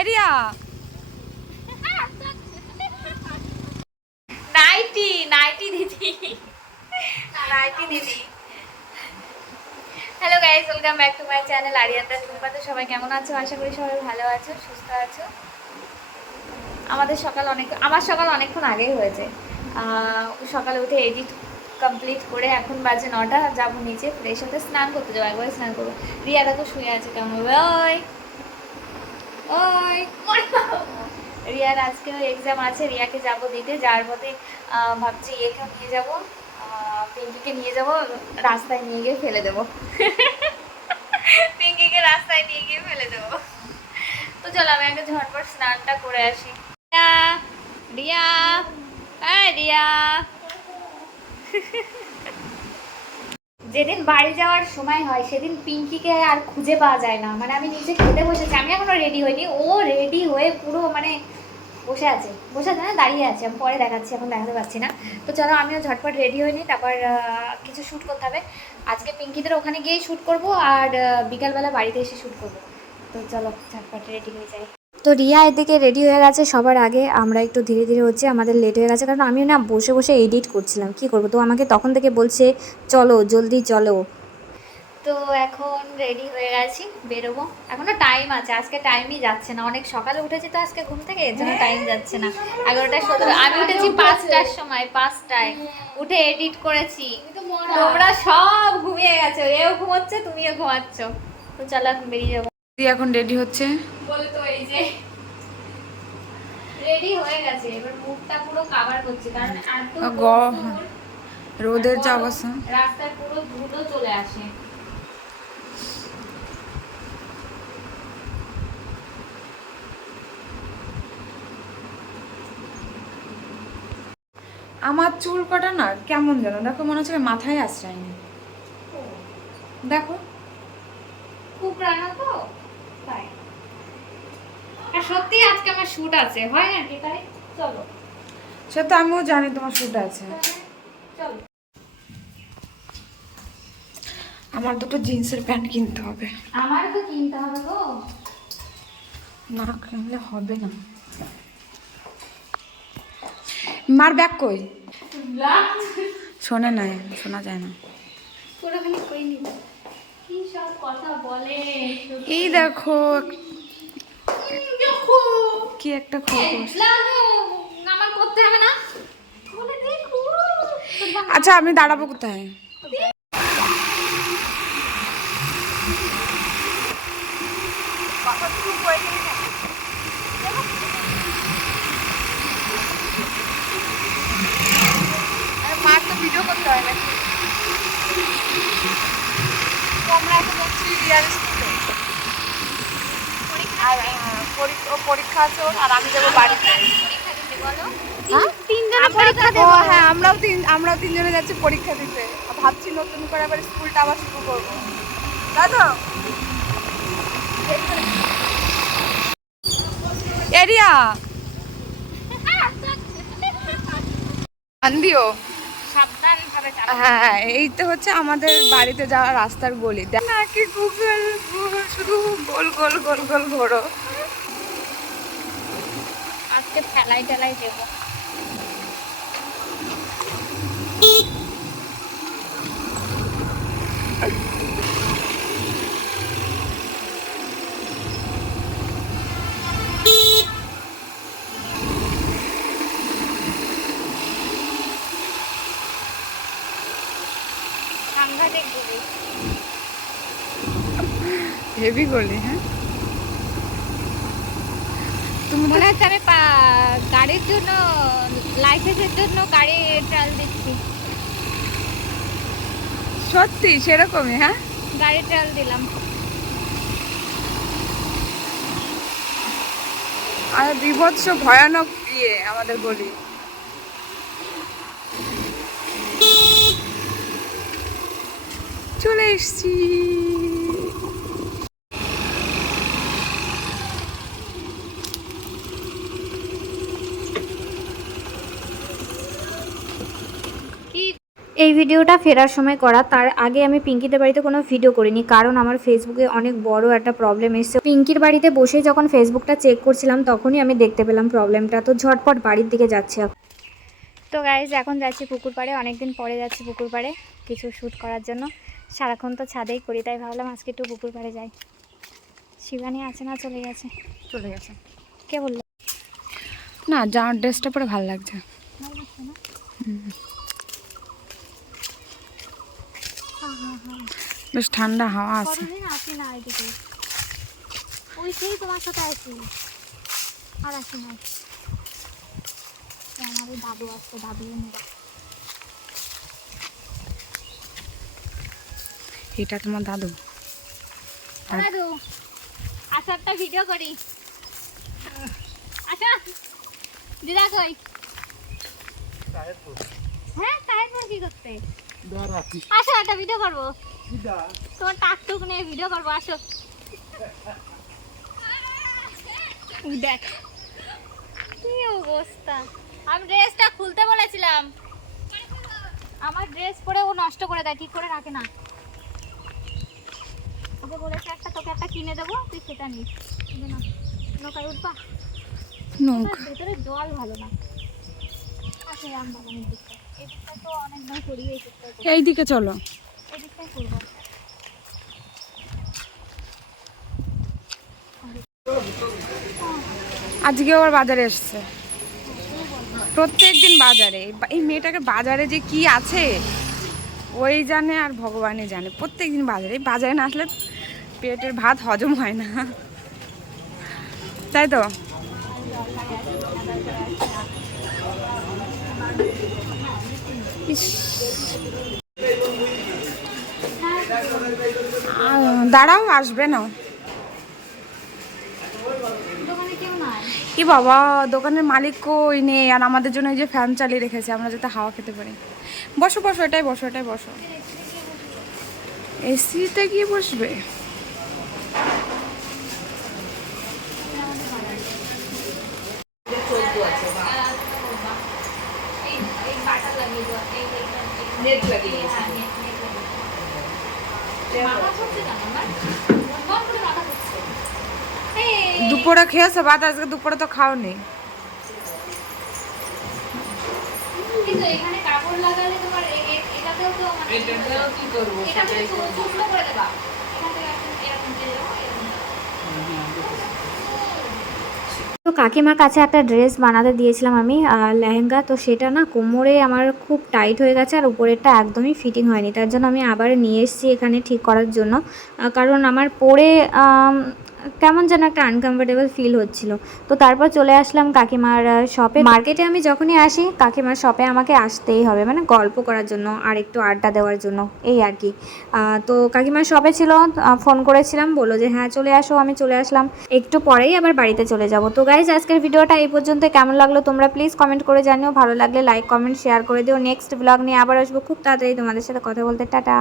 Area নাইটি nightie দিদি nightie দিদি hello guys welcome back to my channel আরিয়ানদা Tumpa তো সবাই কেমন আছো? আশা করি সবাই ভালো আছো সুস্থ আছো। আমাদের সকাল অনেক আমার সকাল অনেকক্ষণ আগেই হয়েছে। সকালে উঠে এডিট কমপ্লিট করে এখন বাজে নটা। যাব নিচে ফ্রেশ হতে স্নান করতে যাব একবার স্নান করব। রিয়া দেখো শুয়ে আছে কেমন? হবে ওই রিয়ার আজকে এক্সাম আছে রিয়াকে যাব দিতে যার আহ, ভাবছি একে নিয়ে যাব পিঙ্কিকে নিয়ে যাব রাস্তায় নিয়ে গিয়ে ফেলে দেবো। পিঙ্কিকে রাস্তায় নিয়ে গিয়ে ফেলে দেবো। তো চলো আমি আগে ঝটপট স্নানটা করে আসি। রিয়া রিয়া রিয়া। যেদিন বাড়ি যাওয়ার সময় হয়, সেদিন পিঙ্কিকে আর খুঁজে পাওয়া যায় না। মানে আমি নিচে খেতে বসেছি, আমি এখনও রেডি হইনি। ও রেডি হয়ে পুরো মানে বসে আছে বসে আছে না, দাঁড়িয়ে আছে। আমি পরে দেখাচ্ছি, এখন দেখাতে পারছি না। তো চলো, আমিও ঝটপট রেডি হইনি তারপর কিছু শ্যুট করতে হবে। আজকে পিঙ্কিদের ওখানে গিয়েই শ্যুট করব, আর বিকালবেলা বাড়িতে এসে শ্যুট করব। তো চলো, ঝটপট রেডি হয়ে যাই। তো রিয়া এদিকে রেডি হয়ে গেছে সবার আগে। আমরা একটু ধীরে ধীরে হচ্ছে আমাদের লেট হয়ে গেছে। কারণ আমি না বসে বসে এডিট করছিলাম। কি করব? তো আমাকে তখন থেকে বলছে চলো জলদি চলো। তো এখন রেডি হয়ে গেছি বেরোবো। এখনও টাইম আছে আজকে টাইমই যাচ্ছে না। অনেক সকালে উঠেছি তো আজকে ঘুম থেকে এর জন্য টাইম যাচ্ছে না। এগারোটা সতেরো আমি উঠেছি পাঁচটার সময় পাঁচটায়। উঠে এডিট করেছি। তোমরা সব ঘুমিয়ে গেছো। এও ঘুমোচ্ছে তুমিও ঘুমাচ্ছ। তো চলো এখন বেরিয়ে যাব। এখন রেডি হচ্ছে। বলে তো হয়ে গেছে এবার মুখটা পুরো কাভার করছে কারণ এত রোদের যা অবস্থা রাস্তায় পুরো ধুলো চলে আসে। আমার চুল কাটা না কেমন যেন দেখো মনে হচ্ছে মাথায় আশ্রয়নি দেখো। খুব রান্না তো? তাই। আর সত্যি আজকে আমার শুট আছে হয় নাকি তাই? চলো। সে তো আমিও জানি তোমার শুট আছে। চলো। আমার দুটো জিন্সের প্যান্ট কিনতে হবে। আমার তো কিনতে হবে গো। না কিনলে হবে না। মার ব্যাগ কই? শোনে নাই শোনা যায় না। পুরোখানি কই নিব? কি সব কথা বলে এই দেখো কি একটা খোকস আমার করতে হবে না। আচ্ছা আমি দাঁড়াবো কোথায়? মার তো ভিডিও করতে হয় নাকি? তো আমরা এখন যাচ্ছি রিয়ার স্কুলে আর পরীক্ষা আছে ওর, আর আমি যাব বাড়িতে হ্যাঁ? তিনজনে পরীক্ষা ও আমরাও তিন আমরাও তিনজনে যাচ্ছি পরীক্ষা দিতে। ভাবছি নতুন করে আবার স্কুলটা আবার শুরু করব। দাদা! এরিয়া! হ্যাঁ এই তো হচ্ছে আমাদের বাড়িতে যাওয়ার রাস্তার গলি। দেখ না কি গুগল শুধু গোল গোল গোল গোল ঘোরো। আজকে ফেলাই টেলাই দেবো সাংঘাতিক গুলি হেভি গলি হ্যাঁ তুমি মনে হচ্ছে আমি পা- গাড়ির জন্য লাইসেন্সের জন্য গাড়ি ট্রায়াল দিচ্ছি। সত্যি? সেরকমই হ্যাঁ? গাড়ি ট্রায়াল দিলাম। আর বিভৎস ভয়ানক ইয়ে আমাদের গলি। চলে এসছি। এই ভিডিওটা ফেরার সময় করা। তার আগে আমি পিঙ্কিদের বাড়িতে কোনো ভিডিও করিনি কারণ আমার ফেসবুকে অনেক বড় একটা প্রবলেম এসেছে। পিঙ্কির বাড়িতে বসে যখন ফেসবুকটা চেক করছিলাম তখনই আমি দেখতে পেলাম প্রবলেমটা তো ঝটপট বাড়ির দিকে যাচ্ছি। তো গাইজ এখন যাচ্ছি পুকুর পাড়ে। অনেকদিন পরে যাচ্ছি পুকুর পাড়ে কিছু শ্যুট করার জন্য। সারাক্ষণ তো ছাদেই করি তাই ভাবলাম আজকে একটু পুকুর পাড়ে যাই। শিবানী আছে না চলে গেছে। চলে গেছে। কে বলল? না জামার ড্রেসটা পরে ভালো লাগছে। হ্যাঁ হ্যাঁ হ্যাঁ বেশ ঠান্ডা হাওয়া আছে। আসি না এদিকে। ওই সেই তোমার সাথে আসি। আর আসি না। আমার দাদু আসছে দাদু এটা তোমার দাদু? আর- দাদু। আসো একটা ভিডিও করি। আচ্ছা দিদা কই? হ্যাঁ তাই পর কি করতে? আসো একটা ভিডিও করব। তোমার টাক টুক নিয়ে ভিডিও করব আসো। দেখ। কি অবস্থা? আমি ড্রেসটা খুলতে বলেছিলাম। আমার ড্রেস পরে ও নষ্ট করে দেয় ঠিক করে রাখে না। ওকে বলেছে একটা তোকে একটা কিনে দেবো তুই সেটা নিস। না নৌকায় উঠবা। নৌকা। ভেতরে জল ভালো না। এই দিকে চলো। আজকে আবার বাজারে এসছে। প্রত্যেক দিন বাজারে। এই মেয়েটাকে বাজারে যে কি আছে, ওই জানে আর ভগবানই জানে। প্রত্যেক দিন বাজারে বাজারে না আসলে পেটের ভাত হজম হয় না। তাই তো? দাঁড়াও, আসবে না। কি বাবা, দোকানের মালিক কই নেই? আর আমাদের জন্য এই যে ফ্যান চালিয়ে রেখেছে, আমরা যাতে হাওয়া খেতে পারি। বসো বসো, এটাই বসো এটাই বসো। এসিতে গিয়ে বসবে এই এই বাটার লাগিয়ে দাও এই নেট লাগিয়ে এই, দুপুরে খেয়েছো? ভাত আজকে দুপুরে তো খাওনি। কিন্তু এখানে কাপড় লাগালে তোমার এটাতেও তো মানে এটাতেও কি করব? এটা সেটাই শুকনো করে দেবা এখান থেকে এরকম- এরকম দিয়ে দেবো, এরকম। তো কাকিমার কাছে একটা ড্রেস বানাতে দিয়েছিলাম আমি লেহেঙ্গা। তো সেটা না কোমরে আমার খুব টাইট হয়ে গেছে আর উপরেরটা একদমই ফিটিং হয়নি। তার জন্য আমি আবার নিয়ে এসেছি এখানে ঠিক করার জন্য। কারণ আমার পরে কেমন যেন একটা আনকমফোর্টেবল ফিল হচ্ছিল। তো তারপর চলে আসলাম কাকিমার শপে মার্কেটে আমি যখনই আসি, কাকিমার শপে আমাকে আসতেই হবে মানে গল্প করার জন্য, আর একটু আড্ডা দেওয়ার জন্য, এই আর কি। তো কাকিমার শপে ছিল ফোন করেছিলাম, বলল যে হ্যাঁ চলে আসো, আমি চলে আসলাম। একটু পরেই আবার বাড়িতে চলে যাব। তো গাইজ আজকের ভিডিওটা এই পর্যন্ত। কেমন লাগল তোমরা প্লিজ কমেন্ট করে জানিও। ভালো লাগলে লাইক কমেন্ট শেয়ার করে দিও। নেক্সট ব্লগ নিয়ে আবার আসব। খুব তাড়াতাড়ি তোমাদের সাথে কথা বলতে। টাটা।